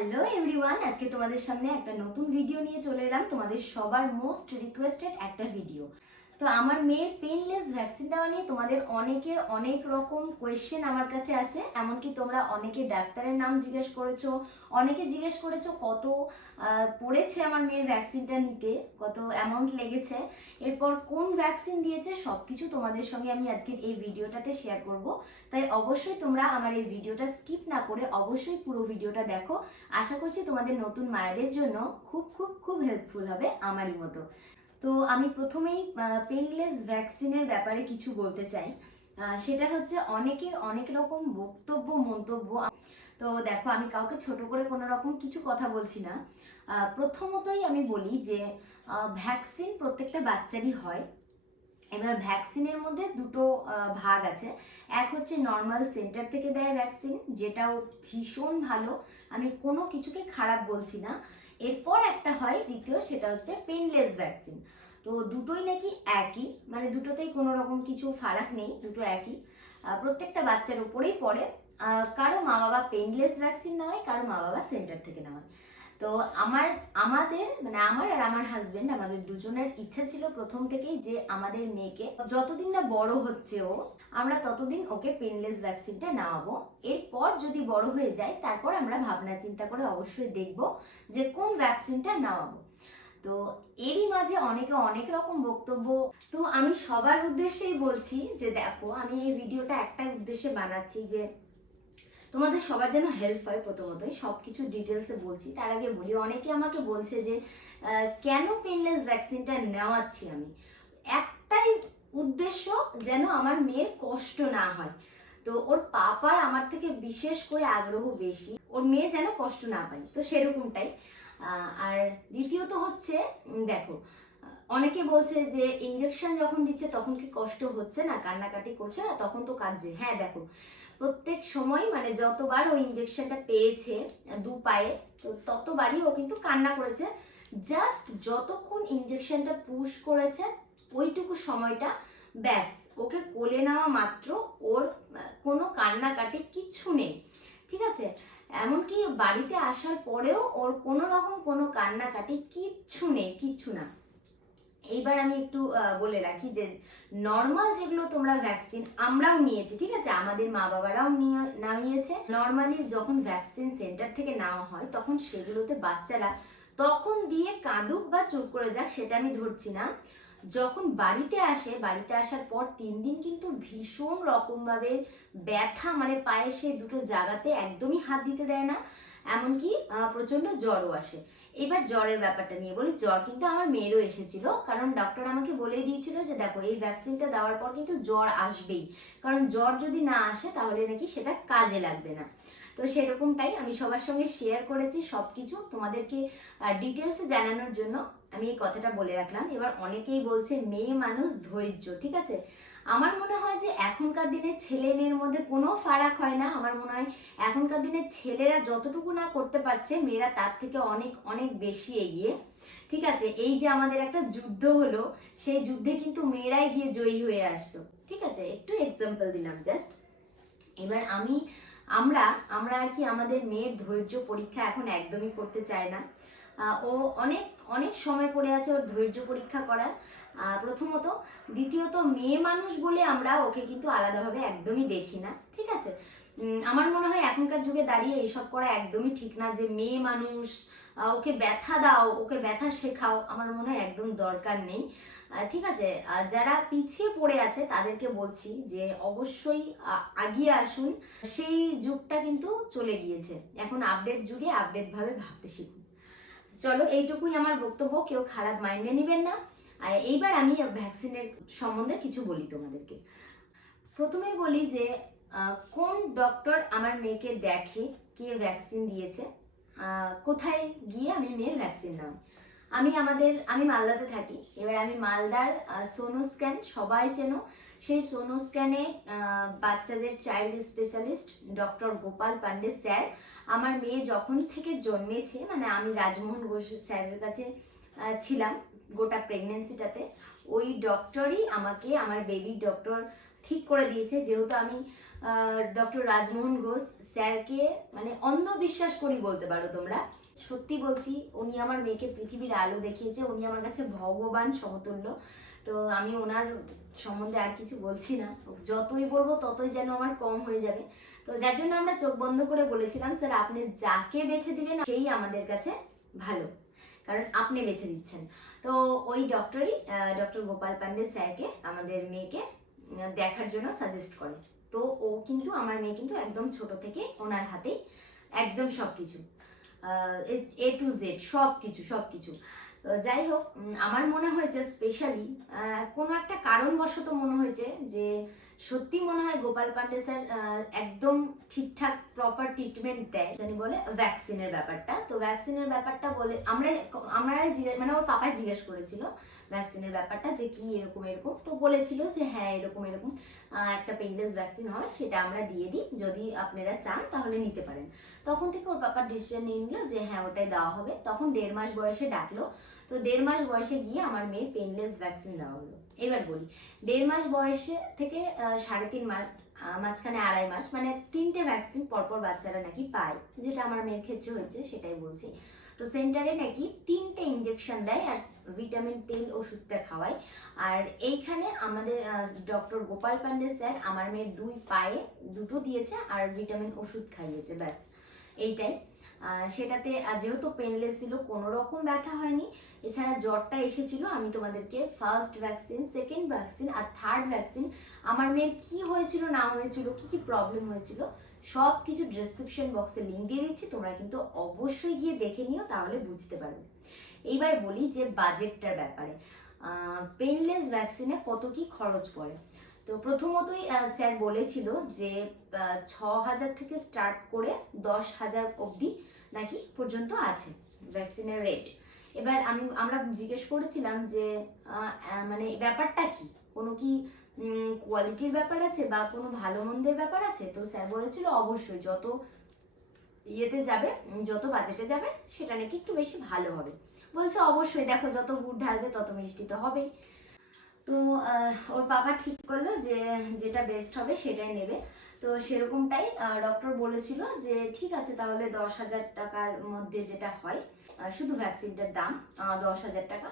Hello everyone আজকে তোমাদের সামনে একটা নতুন ভিডিও নিয়ে চলে এলাম। তোমাদের সবার মোস্ট রিকোয়েস্টেড একটা ভিডিও তো আমার মেয়ের পেনলেস ভ্যাকসিন দেওয়া নিয়ে তোমাদের অনেকের অনেক রকম কোয়েশ্চেন আমার কাছে আছে। এমনকি তোমরা অনেকে ডাক্তারের নাম জিজ্ঞেস করেছ, অনেকে জিজ্ঞেস করেছ কত পড়েছে আমার মেয়ের ভ্যাকসিনটা নিতে, কত অ্যামাউন্ট লেগেছে। এরপর কোন ভ্যাকসিন দিয়েছে সব কিছু তোমাদের সঙ্গে আমি আজকের এই ভিডিওটাতে শেয়ার করব। তাই অবশ্যই তোমরা আমার এই ভিডিওটা স্কিপ না করে অবশ্যই পুরো ভিডিওটা দেখো। আশা করছি তোমাদের নতুন মায়েদের জন্য খুব খুব খুব হেল্পফুল হবে আমারই মতো। তো আমি প্রথমেই পেনলেস ভ্যাকসিনের ব্যাপারে কিছু বলতে চাই। সেটা হচ্ছে অনেকের অনেক রকম বক্তব্য, মন্তব্য। তো দেখো, আমি কাউকে ছোট করে কোনো রকম কিছু কথা বলছি না। প্রথমতই আমি বলি যে ভ্যাকসিন প্রত্যেকটা বাচ্চারই হয়। এবার ভ্যাকসিনের মধ্যে দুটো ভাগ আছে। এক হচ্ছে নর্মাল সেন্টার থেকে দেয় ভ্যাকসিন যেটাও ভীষণ ভালো। আমি কোনো কিছুকে খারাপ বলছি না। এরপর একটা হয়, দ্বিতীয় সেটা হচ্ছে পেনলেস ভ্যাকসিন তো দুটোই নাকি একই মানে দুটোতেই কোনো রকম কিছু ফারাক নেই, দুটো একই। প্রত্যেকটা বাচ্চার উপরেই পড়ে। কারও মা বাবা পেনলেস ভ্যাকসিন নেওয়ায়, কারও মা বাবা সেন্টার থেকে নেওয়ায়। তো আমার, আমাদের মানে আমার আর আমার হাজবেন্ড আমাদের দুজনের ইচ্ছা ছিল প্রথম থেকেই যে আমাদের মেয়েকে যতদিন না বড় হচ্ছে ও, আমরা ততদিন ওকে পেনলেস ভ্যাকসিনটা নেওয়াবো। এরপর যদি বড় হয়ে যায়, তারপর আমরা ভাবনা চিন্তা করে অবশ্যই দেখব যে কোন ভ্যাকসিনটা নেওয়াবো। তো এরই মাঝে অনেকে অনেক রকম বক্তব্য। তো আমি সবার উদ্দেশ্যেই বলছি যে দেখো, আমি এই ভিডিওটা একটাই উদ্দেশ্যে বানাচ্ছি যে তোমাদের সবার যেন হেল্প হয় প্রথমতই সব কিছু ডিটেলসে বলছি। তার আগে বলি, অনেকে আমাকে বলছে যে কেন পেনলেস ভ্যাকসিনটা নেওয়াচ্ছি আমি? একটাই উদ্দেশ্য যেন আমার মেয়ের কষ্ট না হয়। তো ওর পাপার আমার থেকে বিশেষ করে আগ্রহ বেশি, ওর মেয়ে যেন কষ্ট না পায়। তো সেরকমটাই। আর দ্বিতীয়ত হচ্ছে দেখো, অনেকে বলছে যে ইঞ্জেকশন যখন দিচ্ছে তখন কি কষ্ট হচ্ছে না, কান্নাকাটি করছে না? তখন তো কাঁদছে। হ্যাঁ দেখো প্রত্যেক সময় মানে যতবার ও ইঞ্জেকশনটা পেয়েছে দু পায়ে, তো ততবারই ও কিন্তু কান্না করেছে। জাস্ট যতক্ষণ ইঞ্জেকশনটা পুশ করেছে, ওইটুকু সময়টা, ব্যাস, ওকে কোলে নেওয়া মাত্র ওর কোনো কান্নাকাটি কিচ্ছু নেই। ঠিক আছে? এমনকি বাড়িতে আসার পরেও ওর কোনো রকম কোনো কান্নাকাটি কিচ্ছু নেই কিচ্ছু না। এইবার আমি একটু বলে রাখি যে নর্মাল যেগুলো তোমরা ভ্যাকসিন আমরাও নিয়েছি, ঠিক আছে? আমাদের মা বাবারাও নিয়ে, নামিয়েছে। নর্মালি যখন ভ্যাকসিন সেন্টার থেকে নেওয়া হয়, তখন সেগুলোতে বাচ্চারা তখন দিয়ে কাঁদুক বা চুপ করে যাক, সেটা আমি ধরছি না। যখন বাড়িতে আসে, বাড়িতে আসার পর তিন দিন কিন্তু ভীষণ রকমভাবে ব্যথা মানে পায়ে সে দুটো জায়গাতে একদমই হাত দিতে দেয় না। এমনকি প্রচণ্ড জ্বরও আসে। এবার জ্বরের ব্যাপারটা নিয়ে বলি। জ্বর কিন্তু আমার মেয়েরও এসেছিল। কারণ ডক্টর আমাকে বলে দিয়েছিল যে, দেখো, এই ভ্যাকসিনটা দেওয়ার পর কিন্তু জ্বর আসবেই। কারণ জ্বর যদি না আসে, তাহলে নাকি সেটা কাজে লাগবে না। তো সেরকমটাই আমি সবার সঙ্গে শেয়ার করেছি সব কিছু তোমাদেরকে ডিটেলসে জানানোর জন্য আমি এই কথাটা বলে রাখলাম। এবার অনেকেই বলছে, মেয়ে মানুষ ধৈর্য। ঠিক আছে? আমার মনে হয় যে এখনকার দিনে ছেলে মেয়ের মধ্যে কোনো ফারাক হয় না। আমার মনে হয় এখনকার দিনে ছেলেরা যতটুকু না করতে পারছে, মেয়েরা তার থেকে অনেক অনেক বেশি এগিয়ে। ঠিক আছে? এই যে আমাদের একটা যুদ্ধ হলো, সেই যুদ্ধে কিন্তু মেয়েরাই গিয়ে জয়ী হয়ে আসলো। ঠিক আছে? একটু এক্সাম্পল দিলাম জাস্ট এবার আমি, আমরা আমরা আর কি আমাদের মেয়ের ধৈর্য পরীক্ষা এখন একদমই করতে চায় না। ও অনেক অনেক সময় পড়ে আছে ওর ধৈর্য পরীক্ষা করার। প্রথমত, দ্বিতীয়ত মেয়ে মানুষ বলে আমরা ওকে কিন্তু আলাদাভাবে একদমই দেখি না, ঠিক আছে? আমার মনে হয় এখনকার যুগে দাঁড়িয়ে এইসব করা একদমই ঠিক না যে মেয়ে মানুষ ওকে ব্যথা দাও, ওকে ব্যথা শেখাও, আমার মনে হয় একদম দরকার নেই। ঠিক আছে? যারা পিছিয়ে পড়ে আছে তাদেরকে বলছি যে অবশ্যই আগিয়ে আসুন। সেই যুগটা কিন্তু চলে গিয়েছে। এখন আপডেট যুগে আপডেট ভাবে ভাবতে শিখুন। চলো, এইটুকুই আমার বক্তব্য। কেউ খারাপ মাইন্ডে নেবেন না। আর এইবার আমি ভ্যাকসিনের সম্বন্ধে কিছু বলি তোমাদেরকে। প্রথমেই বলি যে কোন ডক্টর আমার মেয়েকে দেখে কে ভ্যাকসিন দিয়েছে? কোথায় গিয়ে আমি মেয়ের ভ্যাকসিন নেওয়াই আমি আমাদের, আমি মালদাতে থাকি। এবার আমি মালদার সোনো স্ক্যান সবাই চেনো। সেই সোনো স্ক্যানে বাচ্চাদের child specialist doctor Gopal Pandey sir আমার মেয়ে যখন থেকে জন্মেছে মানে আমি রাজমোহন ঘোষ স্যারের কাছে ছিলাম গোটা প্রেগনেন্সিটাতে ওই ডক্টরই আমাকে, আমার বেবি ডক্টর ঠিক করে দিয়েছে। যেহেতু আমি ডক্টর রাজমোহন ঘোষ স্যারকে মানে অন্ধবিশ্বাস করি বলতে পারো তোমরা। সত্যি বলছি, উনি আমার মেয়েকে পৃথিবীর আলো দেখিয়েছে। উনি আমার কাছে ভগবান সমতুল্য। তো আমি ওনার সম্বন্ধে আর কিছু বলছি না। যতই বলব, ততই যেন আমার কম হয়ে যাবে। তো যার জন্য আমরা চোখ বন্ধ করে বলেছিলাম, স্যার, আপনি যাকে বেছে দিবেন, সেই আমাদের কাছে ভালো। কারণ আপনি বেছে দিচ্ছেন তো ওই ডক্টরই ডক্টর গোপাল পান্ডে স্যারকে, আমাদের মেয়েকে দেখার জন্য সাজেস্ট করে। তো ও কিন্তু, আমার মেয়ে কিন্তু একদম ছোট থেকে ওনার হাতেই একদম সব কিছু এ টু জেড সব কিছু সব কিছু তো যাই হোক আমার মনে হয়েছে স্পেশালি কোনো একটা কারণবশত মনে হয়েছে যে সত্যি মনে হয় গোপাল পান্ডে স্যার একদম ঠিকঠাক প্রপার ট্রিটমেন্ট দেয়, জানি বলে ভ্যাকসিনের ব্যাপারটা। তো ভ্যাকসিনের ব্যাপারটা বলে, আমরা আমরা জিজ্ঞেস মানে ওর পাপাই জিজ্ঞেস করেছিল ভ্যাকসিনের ব্যাপারটা, যে কি এরকম এরকম। তো বলেছিল যে হ্যাঁ এরকম এরকম একটা পেইনলেস ভ্যাকসিন হয় সেটা আমরা দিয়ে দিই, যদি আপনারা চান, তাহলে নিতে পারেন। তখন থেকে ওর পাপার ডিসিশন নিয়ে নিল যে হ্যাঁ ওটাই দেওয়া হবে। তখন দেড় মাস বয়সে ডাকলো তো দেড় মাস বয়সে গিয়ে আমার মেয়ের পেইনলেস ভ্যাকসিন দেওয়া হলো। এবার বলি, দেড় মাস বয়সে থেকে সাড়ে তিন মাস মাঝখানে আড়াই মাস মানে তিনটে ভ্যাকসিন পরপর বাচ্চারা নাকি পায়, যেটা আমার মেয়ের ক্ষেত্রে হয়েছে, সেটাই বলছি। তো সেন্টারে নাকি তিনটে ইঞ্জেকশন দেয় আর ভিটামিন তেল ওষুধটা খাওয়ায়। আর এইখানে আমাদের ডক্টর গোপাল পান্ডে স্যার আমার মেয়ের দুই পায়ে দুটো দিয়েছে আর ভিটামিন ওষুধ খাইয়েছে, ব্যাস। এইটাই। সেটাতে যেহেতু পেনলেস ছিল কোনো রকম ব্যথা হয়নি। এছাড়া জ্বরটা এসেছিল, আমি তোমাদেরকে ফার্স্ট ভ্যাকসিন সেকেন্ড ভ্যাকসিন আর থার্ড ভ্যাকসিন আমার মেয়ের কি হয়েছিল, না হয়েছিল, কি কি প্রবলেম হয়েছিল সব কিছু ডেসক্রিপশন বক্সে লিঙ্ক দিয়ে দিচ্ছি। তোমরা কিন্তু অবশ্যই গিয়ে দেখে নিও, তাহলে বুঝতে পারবে। এইবার বলি যে বাজেটটার ব্যাপারে। পেনলেস ভ্যাকসিনে কত কি খরচ পড়ে? তো প্রথমতই স্যার বলেছিল যে ছ হাজার থেকে স্টার্ট করে দশ হাজার অবধি নাকি পর্যন্ত আছে ভ্যাকসিনের রেট এবার আমি, আমরা জিজ্ঞেস করেছিলাম যে মানে ব্যাপারটা কি? কোনো কি কোয়ালিটির ব্যাপার আছে বা কোনো ভালো মন্দের ব্যাপার আছে? তো স্যার বলেছিল অবশ্যই, যত ইয়েতে যাবে যত বাজেটে যাবে, সেটা নাকি একটু বেশি ভালো হবে। বলছে অবশ্যই, দেখো যত গুড় ঢালবে তত মিষ্টি তো হবেই। তো ওর বাবা ঠিক করল যে, যেটা বেস্ট হবে সেটাই নেবে। তো সেরকমটাই ডক্টর বলেছিল যে, ঠিক আছে, তাহলে দশ হাজার টাকার মধ্যে যেটা হয় শুধু ভ্যাকসিনটার দাম দশ হাজার টাকা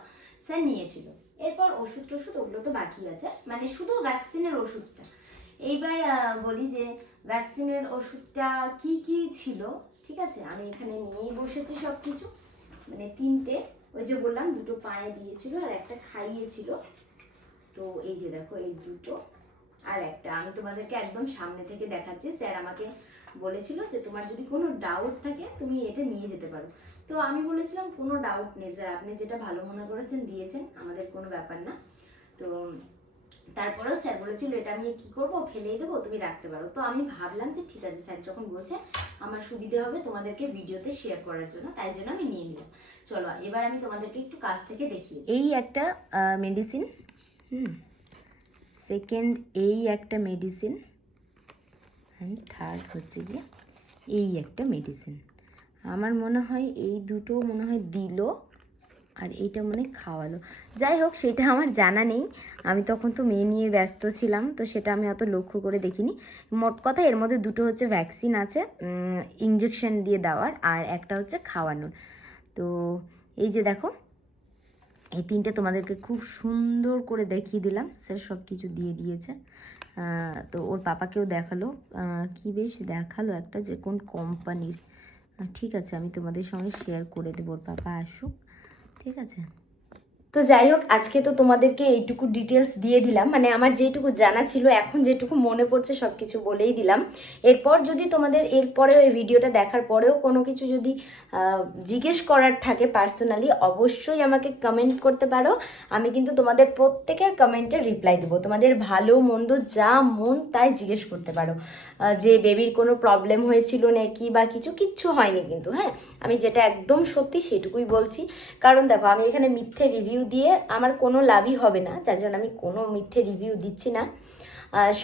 স্যার নিয়েছিল। এরপর ওষুধ টষুধ ওগুলো তো বাকি আছে। মানে শুধু ভ্যাকসিনের ওষুধটা। এইবার বলি যে ভ্যাকসিনের ওষুধটা কি কি ছিল? ঠিক আছে, আমি এখানে নিয়েই বসেছি সব কিছু মানে তিনটে, ওই যে বললাম, দুটো পায়ে দিয়েছিল আর একটা খাইয়েছিল। তো এই যে দেখো, এই দুটো। আর একটা, আমি তোমাদেরকে একদম সামনে থেকে দেখাচ্ছি। স্যার আমাকে বলেছিল যে তোমার যদি কোনো ডাউট থাকে, তুমি এটা নিয়ে যেতে পারো। তো আমি বলেছিলাম, কোনো ডাউট নেই, স্যার। আপনি যেটা ভালো মনে করেছেন, দিয়েছেন, আমাদের কোনো ব্যাপার না। তো তারপরেও স্যার বলেছিল, এটা আমি কি করব? ফেলেই দেবো, তুমি রাখতে পারো। তো আমি ভাবলাম যে, ঠিক আছে, স্যার। যখন বলছে, আমার সুবিধে হবে তোমাদেরকে ভিডিওতে শেয়ার করার জন্য, তাই জন্য আমি নিয়ে নিলাম। চলো, এবার আমি তোমাদেরকে একটু কাছ থেকে দেখি এই একটা মেডিসিন হুম। সেকেন্ড এই একটা মেডিসিন অ্যান্ড থার্ড হচ্ছে গিয়ে এই একটা মেডিসিন আমার মনে হয় এই দুটো মনে হয় দিল আর এইটা মনে খাওয়ালো। যাই হোক, সেটা আমার জানা নেই। আমি তখন তো মেয়ে নিয়ে ব্যস্ত ছিলাম, তো সেটা আমি অত লক্ষ্য করে দেখিনি। মোট কথা এর মধ্যে দুটো হচ্ছে ভ্যাকসিন আছে ইঞ্জেকশন দিয়ে দেওয়ার আর একটা হচ্ছে খাওয়ানোর। তো এই যে দেখো এই তিনটে তোমাদেরকে খুব সুন্দর করে দেখিয়ে দিলাম। স্যার সব কিছু দিয়ে দিয়েছে। তো ওর পাপাকেও দেখাল। কি বেশ দেখাল একটা যে কোন কোম্পানির ঠিক আছে, আমি তোমাদের সঙ্গে শেয়ার করে দেবো। ওর পাপা আসুক। ঠিক আছে? তো যাই হোক আজকে তো তোমাদেরকে এইটুকু ডিটেলস দিয়ে দিলাম। মানে আমার যেটুকু জানা ছিল, এখন যেটুকু মনে পড়ছে সব কিছু বলেই দিলাম। এরপর যদি তোমাদের, এরপরেও এই ভিডিওটা দেখার পরেও কোনো কিছু যদি জিজ্ঞেস করার থাকে পার্সোনালি অবশ্যই আমাকে কমেন্ট করতে পারো। আমি কিন্তু তোমাদের প্রত্যেকের কমেন্টে রিপ্লাই দেবো। তোমাদের ভালো, মন্দ, যা মন তাই জিজ্ঞেস করতে পারো। যে বেবির কোনো প্রবলেম হয়েছিল নাকি বা কিছু, কিচ্ছু হয়নি কিন্তু হ্যাঁ? আমি যেটা একদম সত্যি সেটুকুই বলছি। কারণ দেখো, আমি এখানে মিথ্যে রিভিউ দিয়ে আমার কোনো লাভই হবে না, যার জন্য আমি কোনো মিথ্যে রিভিউ দিচ্ছি না।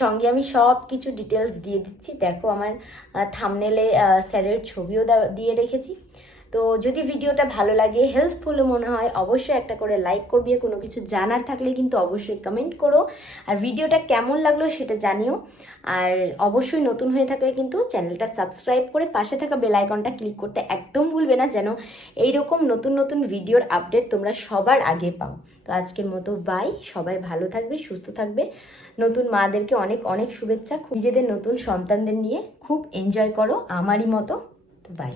সঙ্গে আমি সব কিছু ডিটেলস দিয়ে দিচ্ছি। দেখো আমার থামনেলে স্যারের ছবিও দিয়ে রেখেছি। তো যদি ভিডিওটা ভালো লাগে হেল্পফুল মনে হয়, অবশ্যই একটা করে লাইক করবি। কোনো কিছু জানার থাকলে কিন্তু অবশ্যই কমেন্ট করো। আর ভিডিওটা কেমন লাগল সেটা জানিও। আর অবশ্যই নতুন হয়ে থাকলে কিন্তু চ্যানেলটা সাবস্ক্রাইব করে পাশে থাকা বেল আইকনটা ক্লিক করতে একদম ভুলবে না, যেন এইরকম নতুন নতুন ভিডিওর আপডেট তোমরা সবার আগে পাও। তো আজকের মতো বাই সবাই ভালো থাকবে, সুস্থ থাকবে। নতুন মাদেরকে অনেক অনেক শুভেচ্ছা। নিজেদের নতুন সন্তানদের নিয়ে খুব এনজয় করো, আমারই মতো। তো বাই